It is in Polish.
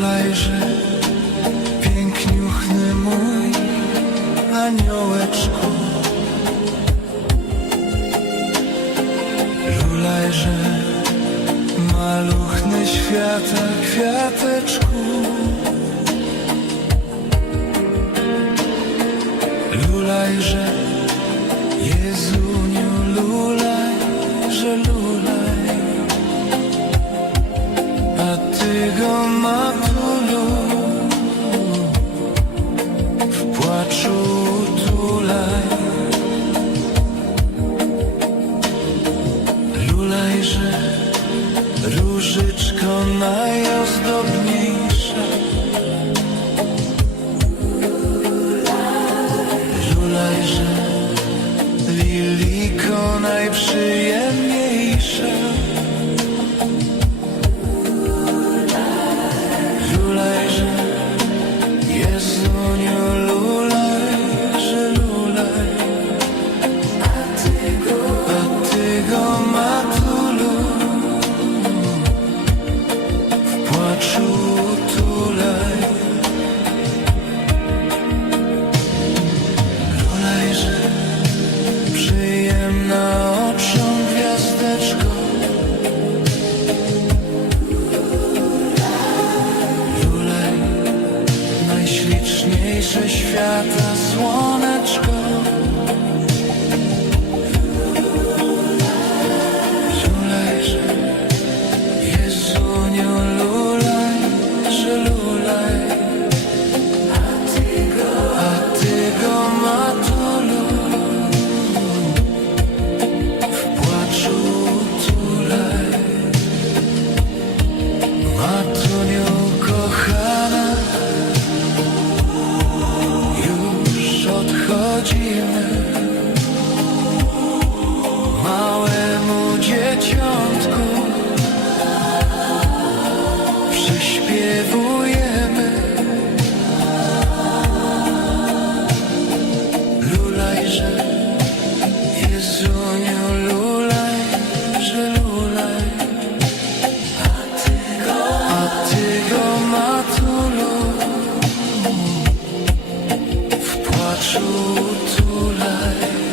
Tulejże, piękniuchny mój aniołeczku. Lulejże, maluchny świata kwiateczku. Lulejże, Jezu różyczko na jazdo najliczniejsze świata słoneczko. Julejże, Jezu nie 画出突来。